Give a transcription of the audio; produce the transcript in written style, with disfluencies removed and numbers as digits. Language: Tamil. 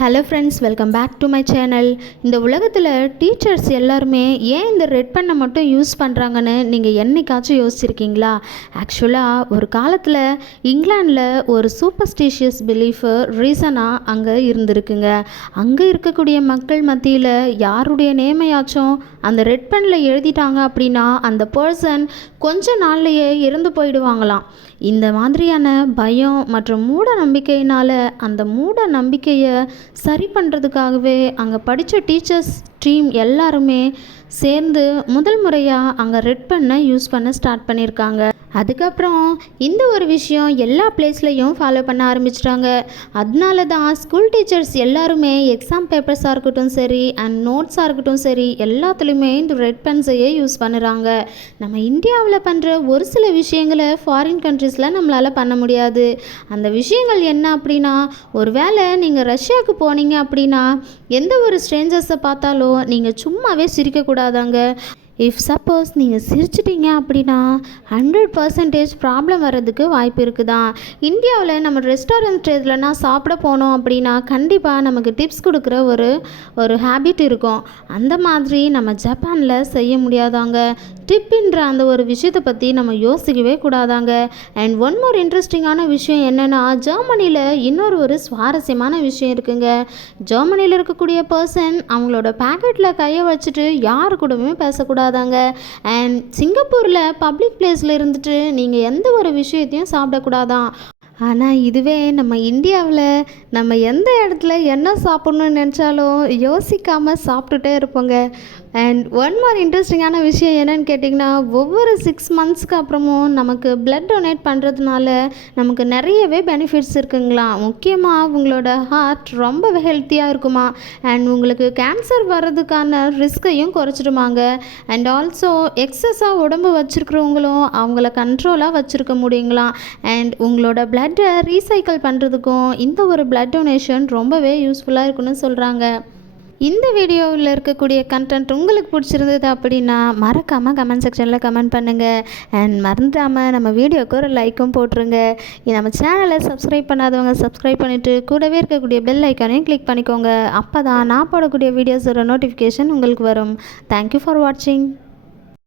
Hello friends, welcome back to my channel. இந்த உலகத்தில் டீச்சர்ஸ் எல்லாருமே ஏன் இந்த ரெட் பென்னை மட்டும் யூஸ் பண்ணுறாங்கன்னு நீங்கள் என்னைக்காச்சும் யோசிச்சிருக்கீங்களா? ஆக்சுவலாக ஒரு காலத்தில் இங்கிலாண்டில் ஒரு சூப்பர்ஸ்டிஷியஸ் பிலீஃபு ரீசனாக அங்கே இருந்திருக்குங்க. அங்கே இருக்கக்கூடிய மக்கள் மத்தியில் யாருடைய நேமையாச்சும் அந்த ரெட் பென்னில் எழுதிட்டாங்க அப்படின்னா அந்த பர்சன் கொஞ்ச நாள்லையே இறந்து போயிடுவாங்களாம். இந்த மாதிரியான பயம் மற்றும் மூட நம்பிக்கையினால் அந்த மூட நம்பிக்கையை சரி பண்ணுறதுக்காகவே அங்கே படித்த டீச்சர்ஸ் டீம் எல்லாருமே சேர்ந்து முதல் முறையாக அங்கே ரெட் பென்னை யூஸ் பண்ண ஸ்டார்ட் பண்ணியிருக்காங்க. அதுக்கப்புறம் இந்த ஒரு விஷயம் எல்லா பிளேஸ்லையும் ஃபாலோ பண்ண ஆரம்பிச்சிட்டாங்க. அதனால தான் ஸ்கூல் டீச்சர்ஸ் எல்லாருமே எக்ஸாம் பேப்பர்ஸாக இருக்கட்டும் சரி அண்ட் நோட்ஸாக இருக்கட்டும் சரி எல்லாத்துலேயுமே இந்த ரெட் பென்ஸையே யூஸ் பண்ணுறாங்க. நம்ம இந்தியாவில் பண்ணுற ஒரு சில விஷயங்களை ஃபாரின் கண்ட்ரீஸில் நம்மளால் பண்ண முடியாது. அந்த விஷயங்கள் என்ன அப்படின்னா, ஒரு வேளை நீங்கள் ரஷ்யாவுக்கு போனீங்க அப்படின்னா எந்த ஒரு ஸ்ட்ரேஞ்சர்ஸை பார்த்தாலும் நீங்கள் சும்மாவே சிரிக்கக்கூடாதாங்க. இஃப் சப்போஸ் நீங்கள் சிரிச்சிட்டிங்க அப்படின்னா 100% ப்ராப்ளம் வர்றதுக்கு வாய்ப்பு இருக்குதான். இந்தியாவில் நம்ம ரெஸ்டாரண்ட் இதுலனா சாப்பிட போனோம் அப்படின்னா கண்டிப்பாக நமக்கு டிப்ஸ் கொடுக்குற ஒரு ஹேபிட் இருக்கும். அந்த மாதிரி நம்ம ஜப்பானில் செய்ய முடியாதாங்க. டிப்புன்ற அந்த ஒரு விஷயத்தை பற்றி நம்ம யோசிக்கவே கூடாதாங்க. அண்ட் ஒன் மோர் இன்ட்ரெஸ்டிங்கான விஷயம் என்னென்னா, ஜெர்மனியில் இன்னொரு சுவாரஸ்யமான விஷயம் இருக்குங்க. ஜெர்மனியில் இருக்கக்கூடிய பர்சன் அவங்களோட பேக்கெட்டில் கையை வச்சுட்டு யாரு கூடவுமே பேசக்கூடாதாங்க. அண்ட் சிங்கப்பூரில் பப்ளிக் பிளேஸில் இருந்துட்டு நீங்கள் எந்த ஒரு விஷயத்தையும் சாப்பிடக்கூடாதான். ஆனால் இதுவே நம்ம இந்தியாவில் நம்ம எந்த இடத்துல என்ன சாப்பிட்ணுன்னு நினச்சாலும் யோசிக்காமல் சாப்பிட்டுட்டே இருப்போங்க. அண்ட் ஒன் மோர் இன்ட்ரெஸ்டிங்கான விஷயம் என்னென்னு கேட்டிங்கன்னா, ஒவ்வொரு 6 மந்த்ஸ்க்கு அப்புறமும் நமக்கு பிளட் டொனேட் பண்ணுறதுனால நமக்கு நிறையவே பெனிஃபிட்ஸ் இருக்குங்களாம். முக்கியமாக உங்களோட ஹார்ட் ரொம்பவே ஹெல்த்தியாக இருக்குமா. அண்ட் உங்களுக்கு கேன்சர் வர்றதுக்கான ரிஸ்கையும் குறைச்சிடுமாங்க. அண்ட் ஆல்சோ எக்ஸஸாக உடம்பு வச்சுருக்கிறவங்களும் அவங்கள கண்ட்ரோலாக வச்சுருக்க முடியுங்களாம். அண்ட் உங்களோட பிளட்டை ரீசைக்கிள் பண்ணுறதுக்கும் இந்த ஒரு பிளட் டொனேஷன் ரொம்பவே யூஸ்ஃபுல்லாக இருக்குன்னு சொல்கிறாங்க. இந்த வீடியோவில் இருக்கக்கூடிய கண்டென்ட் உங்களுக்கு பிடிச்சிருந்தது அப்படின்னா மறக்காமல் கமெண்ட் செக்ஷனில் கமெண்ட் பண்ணுங்கள். அண்ட் மறந்துடாமல் நம்ம வீடியோவுக்கு ஒரு லைக்கும் போட்டுருங்க. நம்ம சேனலை சப்ஸ்கிரைப் பண்ணாதவங்க சப்ஸ்கிரைப் பண்ணிவிட்டு கூடவே இருக்கக்கூடிய பெல் ஐக்கானையும் கிளிக் பண்ணிக்கோங்க. அப்போ தான் நான் போடக்கூடிய வீடியோஸோட நோட்டிஃபிகேஷன் உங்களுக்கு வரும். தேங்க்யூ ஃபார் வாட்சிங்.